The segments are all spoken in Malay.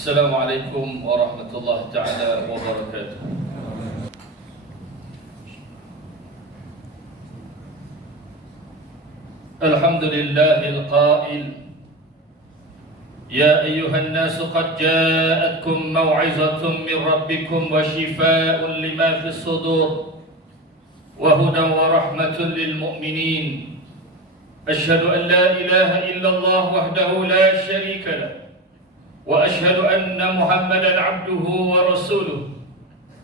Assalamualaikum warahmatullahi taala wabarakatuh. Alhamdulillahil qail ya ayyuhan nasu qad ja'atkum maw'izatun min rabbikum wa shifaa'un lima fis sudur wa hudan wa rahmatun lil mu'minin. Asyhadu an la ilaha illallah wahdahu la syarika lah wa asyhadu anna Muhammadan abduhu wa rasuluh.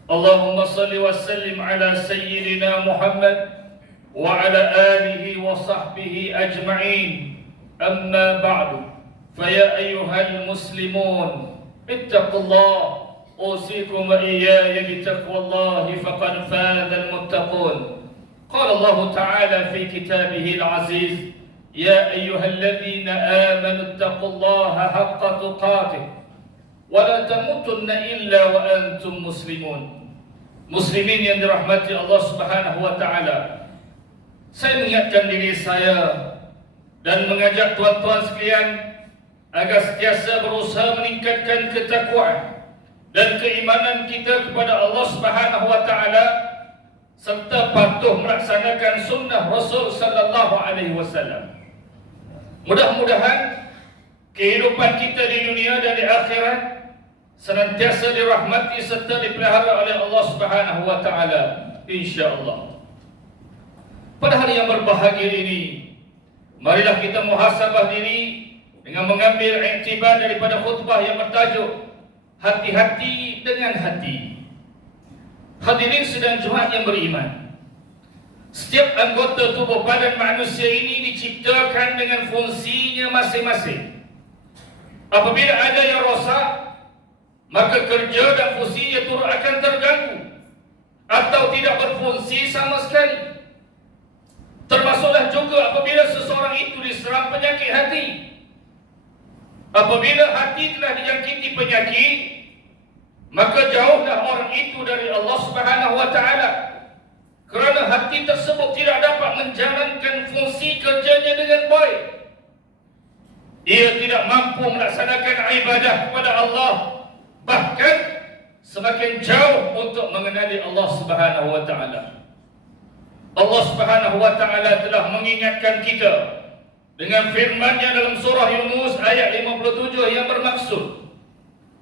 Allahumma salli wa sallim ala sayyidina Muhammad wa ala alihi wa sahbihi ajma'in. Amma ba'du, faya ayyuhal muslimun ittaqullah, usikum wa iyaya bitaqwallahi faqad fazal muttaqun. Qala Allah ta'ala fi kitabihil aziz, ya ayyuhalladzina amanu ittaqullaha haqqa tuqatih wa la tamutunna illa wa antum muslimun. Muslimin yang dirahmati Allah Subhanahu wa taala, saya mengingatkan diri saya dan mengajak tuan-tuan sekalian agar sentiasa berusaha meningkatkan ketakwaan dan keimanan kita kepada Allah Subhanahu wa taala serta patuh melaksanakan sunnah Rasul sallallahu alaihi wasallam. Mudah-mudahan kehidupan kita di dunia dan di akhirat senantiasa dirahmati serta dipelihara oleh Allah Subhanahu wa taala, insyaallah. Pada hari yang berbahagia ini, marilah kita muhasabah diri dengan mengambil iktibar daripada khutbah yang bertajuk hati-hati dengan hati. Hadirin sedang Jumaat yang beriman, setiap anggota tubuh badan manusia ini diciptakan dengan fungsinya masing-masing. Apabila ada yang rosak, maka kerja dan fungsinya turut akan terganggu atau tidak berfungsi sama sekali. Termasuklah juga apabila seseorang itu diserang penyakit hati. Apabila hati telah dijangkiti penyakit, maka jauhlah orang itu dari Allah Subhanahu wa taala, kerana hati tersebut tidak dapat menjalankan fungsi kerjanya dengan baik. Ia tidak mampu melaksanakan ibadah kepada Allah, bahkan semakin jauh untuk mengenali Allah Subhanahu wa taala. Allah Subhanahu wa taala telah mengingatkan kita dengan firman-Nya dalam surah Yunus ayat 57 yang bermaksud,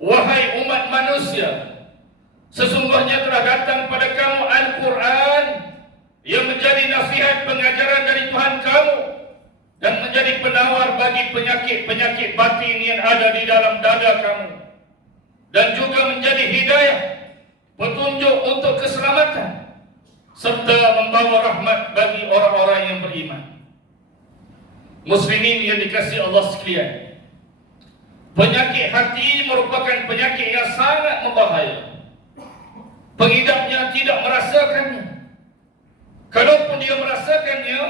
wahai umat manusia, sesungguhnya telah datang pada kamu Al-Quran yang menjadi nasihat pengajaran dari Tuhan kamu dan menjadi penawar bagi penyakit-penyakit batin yang ada di dalam dada kamu, dan juga menjadi hidayah, petunjuk untuk keselamatan, serta membawa rahmat bagi orang-orang yang beriman. Muslimin yang dikasihi Allah sekalian, penyakit hati merupakan penyakit yang sangat membahaya. Pengidapnya tidak merasakannya. Kalaupun dia merasakannya,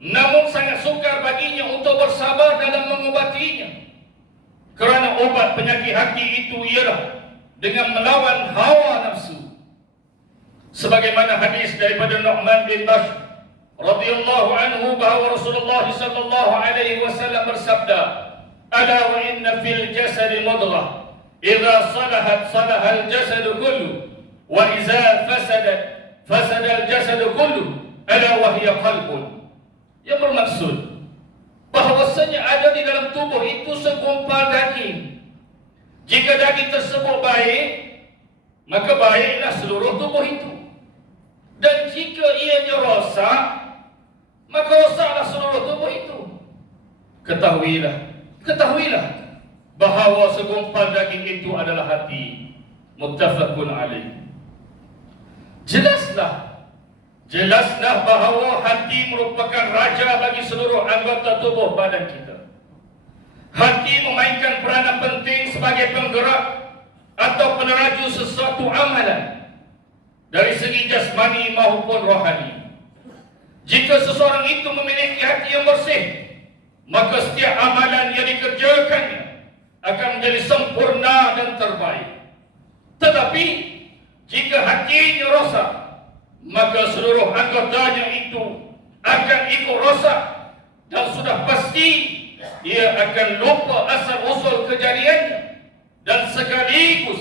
namun sangat sukar baginya untuk bersabar dalam mengobatinya, kerana obat penyakit hati itu ialah dengan melawan hawa nafsu. Sebagaimana hadis daripada Nu'man bin Bashir radhiyallahu anhu bahawa Rasulullah sallallahu alaihi wasallam bersabda, ala wa inna fil jasadi mudghah idza salahat salahal jasadu kullu wa idza fasadat fasada al jasadu kullu ala wa hiya qalbun. Yang bermaksud bahwasanya ada di dalam tubuh itu segumpal daging. Jika daging tersebut baik, maka baiklah seluruh tubuh itu. Dan jika ianya rosak, maka rosaklah seluruh tubuh itu. Ketahuilah bahawa segumpal daging itu adalah hati. Muttafaqun alaih. Jelaslah bahawa hati merupakan raja bagi seluruh anggota tubuh badan kita. Hati memainkan peranan penting sebagai penggerak atau peneraju sesuatu amalan dari segi jasmani maupun rohani. Jika seseorang itu memiliki hati yang bersih, maka setiap amalan yang dikerjakannya akan menjadi sempurna dan terbaik. Tetapi jika hatinya rosak, maka seluruh anggotanya itu akan ikut rosak, dan sudah pasti ia akan lupa asal usul kejadiannya dan sekaligus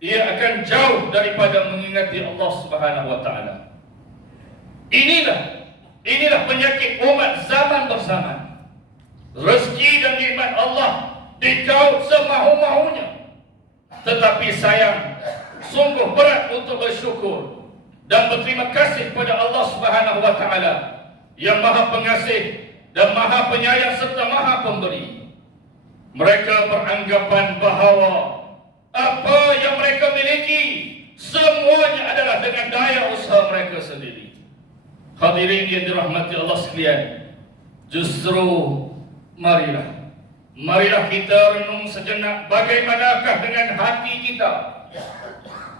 ia akan jauh daripada mengingati Allah Subhanahu wa taala. Inilah penyakit umat zaman bersamaan. Rezeki dan nikmat Allah dikau semahu-mahunya. Tetapi sayang, sungguh berat untuk bersyukur dan berterima kasih kepada Allah Subhanahu wa taala yang Maha Pengasih dan Maha Penyayang serta Maha Pemberi. Mereka beranggapan bahawa apa yang mereka miliki semuanya adalah dengan daya usaha mereka sendiri. Hadirin yang dirahmati Allah sekalian, justru marilah kita renung sejenak bagaimanakah dengan hati kita.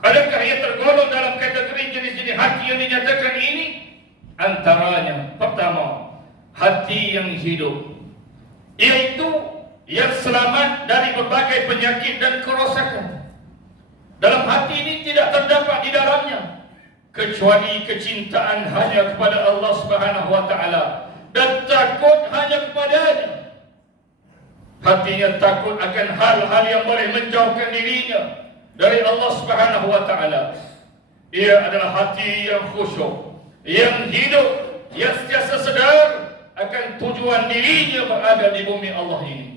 Adakah ia tergolong dalam kategori jenis-jenis hati yang dinyatakan ini? Antaranya, pertama, hati yang hidup, iaitu yang selamat dari berbagai penyakit dan kerosakan. Dalam hati ini tidak terdapat di dalamnya kecuali kecintaan hanya kepada Allah Subhanahu wa taala dan takut hanya kepadanya. Hatinya takut akan hal-hal yang boleh menjauhkan dirinya dari Allah Subhanahu wa taala. Ia adalah hati yang khusyuk, yang hidup, yang sentiasa sedar akan tujuan dirinya berada di bumi Allah ini.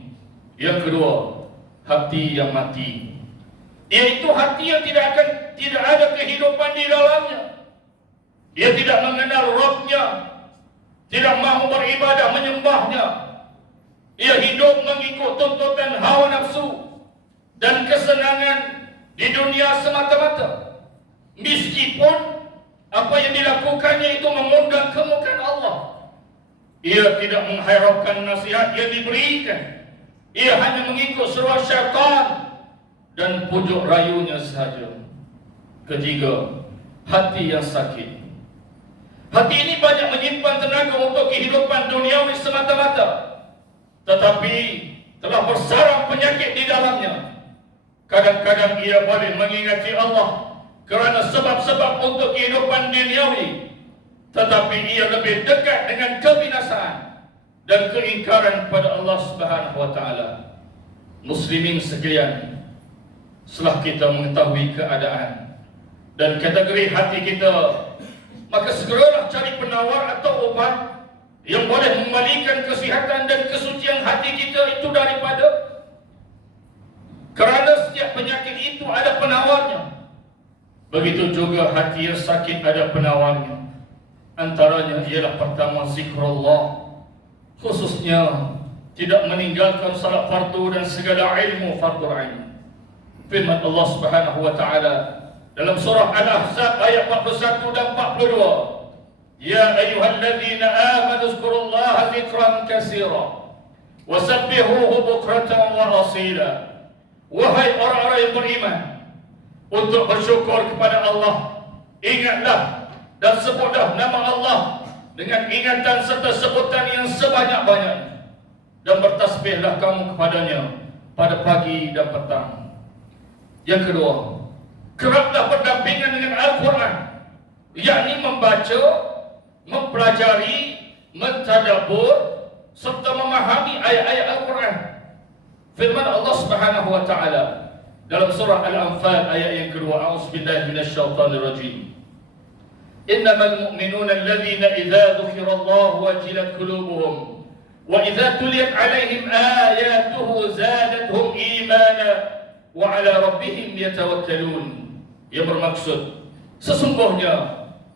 Yang kedua, hati yang mati, iaitu hati yang tidak ada kehidupan di dalamnya. Ia tidak mengenal Rabb-Nya, tidak mahu beribadah menyembahnya. Ia hidup mengikut tuntutan hawa nafsu dan kesenangan di dunia semata-mata, meskipun apa yang dilakukannya itu mengundang kemurkaan Allah. Ia tidak mengharapkan nasihat yang diberikan. Ia hanya mengikut seruan syaitan dan pujuk rayunya sahaja. Ketiga, hati yang sakit. Hati ini banyak menyimpan tenaga untuk kehidupan duniawi semata-mata, tetapi telah bersarang penyakit di dalamnya. Kadang-kadang ia boleh mengingati Allah kerana sebab-sebab untuk kehidupan duniawi, tetapi ia lebih dekat dengan kebinasaan dan keingkaran kepada Allah Subhanahu wa taala. Muslimin sekalian, setelah kita mengetahui keadaan dan kategori hati kita, maka segeralah cari penawar atau ubat yang boleh mengembalikan kesihatan dan kesucian hati kita itu daripada. Kerana setiap penyakit itu ada penawarnya. Begitu juga hati yang sakit ada penawarnya. Antaranya ialah pertama, zikrullah, khususnya tidak meninggalkan salat fardu dan segala ilmu fardu ain. Firman Allah Subhanahu wa taala dalam surah Al-Ahzab ayat 41 dan 42, Ya ayyuhalladzina amanu zkurullaha zikran katsira wasabbihuhu bukratan wa asila. Wahai orang-orang yang beriman, untuk bersyukur kepada Allah, ingatlah dan sebutlah nama Allah dengan ingatan serta sebutan yang sebanyak-banyaknya, dan bertasbihlah kamu kepadanya pada pagi dan petang. Yang kedua, keraplah berdampingan dengan Al-Quran, yakni membaca, mempelajari, mentadabbur serta memahami ayat-ayat Al-Quran. Firman Allah Subhanahu wa taala dalam surah Al-Anfal ayat yang kedua, A'udzubillahi minasyaitonir rajim. Innamal mu'minuna alladhina idza dzukirallahu wajilat qulubuhum wa idza tuliyat 'alaihim ayatuhu zadatuhum imana wa 'ala rabbihim yatawakkalun. Yang bermaksud, sesungguhnya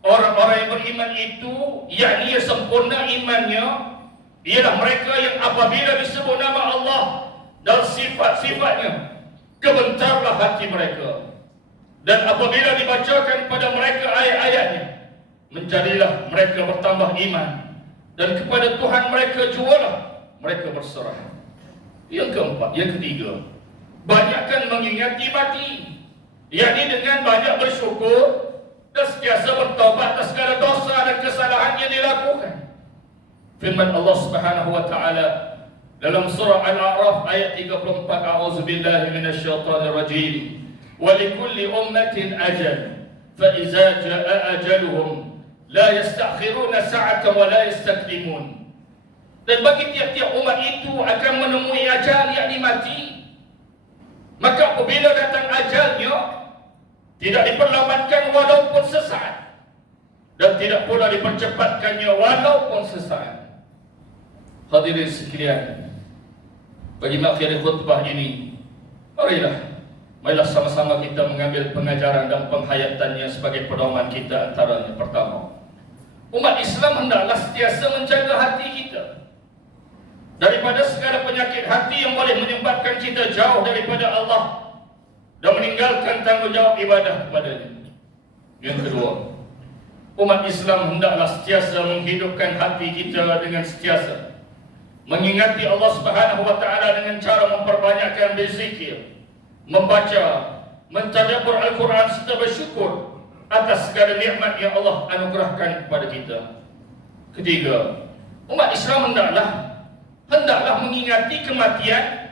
orang-orang yang beriman itu, yakni yang sempurna imannya, ialah mereka yang apabila disebut nama Allah dan sifat-sifatnya, gemetarlah hati mereka. Dan apabila dibacakan kepada mereka ayat-ayatnya, menjadilah mereka bertambah iman. Dan kepada Tuhan mereka jualah mereka berserah. Yang keempat, yang ketiga, banyakkan mengingati mati, yakni dengan banyak bersyukur dan sentiasa bertaubat atas segala dosa dan kesalahan yang dilakukan. Firman Allah Subhanahu wa taala dalam surah Al-A'raf ayat 34, A'udzubillahi minasyaitonir rajim. Wa likulli ummatin ajal, fa idza jaa ajaluhum la yastakhiruna sa'atan wa la yastakdimun. Dan bagi tiap-tiap umat itu akan menemui ajal, yakni mati. Maka apabila datang ajalnya tidak diperlambatkan walaupun sesaat, dan tidak pula dipercepatkannya walaupun sesaat. Hadirin sekalian, bagi mengakhiri khutbah ini, marilah sama-sama kita mengambil pengajaran dan penghayatannya sebagai pedoman kita. Antaranya pertama, umat Islam hendaklah sentiasa menjaga hati kita daripada segala penyakit hati yang boleh menyebabkan kita jauh daripada Allah dan meninggalkan tanggungjawab ibadah kepadanya. Yang kedua, umat Islam hendaklah sentiasa menghidupkan hati kita dengan sentiasa mengingati Allah Subhanahu wa taala dengan cara memperbanyakkan berzikir, membaca, mentadabbur Al-Quran serta bersyukur atas segala nikmat yang Allah anugerahkan kepada kita. Ketiga, umat Islam hendaklah mengingati kematian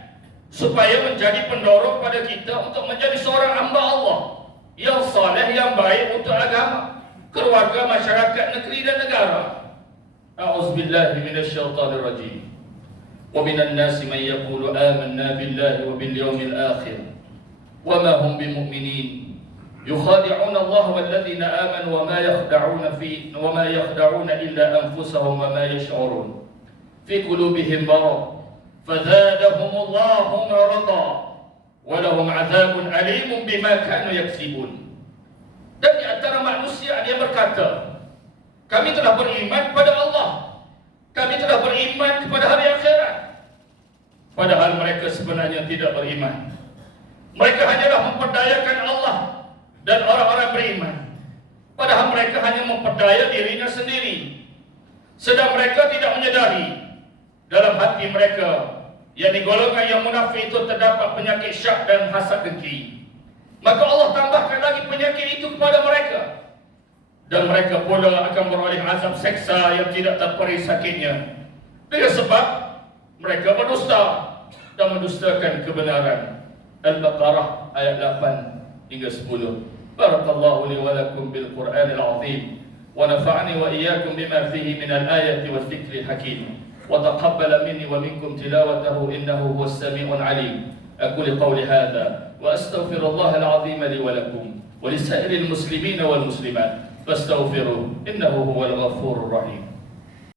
supaya menjadi pendorong pada kita untuk menjadi seorang hamba Allah yang saleh, yang baik untuk agama, keluarga, masyarakat, negeri dan negara. A'udzubillahi minasyaitonir rajim. Wa minan nasi man yaqulu amanna billahi wa bil yawmil akhir wa ma hum bimu'minin yukhadi'una Allah wal ladzina amanu wa ma yakhda'una illa anfusahum wa ma yash'urun fi qulubihim marad fazadahum Allahu marada wa lahum 'adzabun alimun bima kanu yaksibun. Dan di antara manusia dia berkata, kami telah beriman kepada Allah, kami telah beriman kepada hari akhirat, padahal mereka sebenarnya tidak beriman. Mereka hanyalah memperdayakan Allah dan orang-orang beriman, padahal mereka hanya memperdaya dirinya sendiri, sedang mereka tidak menyadari dalam hati mereka, yakni golongan yang munafik itu, terdapat penyakit syak dan hasad dengki. Maka Allah tambahkan lagi penyakit itu kepada mereka, dan mereka pula akan beroleh azab seksa yang tidak terperi sakitnya, dengan sebab mereka berdusta dan mendustakan kebenaran. Al-Baqarah ayat 8 hingga 10. Barakallahu li wa lakum bil Qur'anil azim wa nafa'ani wa iyyakum bima fihi min al-ayati wa dhikril hakim wa taqabbala minni wa minkum tilawatahu innahu huwas sami'ul alim. Aqulu qawli hadha wa astaghfirullahal azim li wa lakum wa lisa'iril muslimina wal muslimat fastaghfiruhu innahu huwal ghafurur rahim.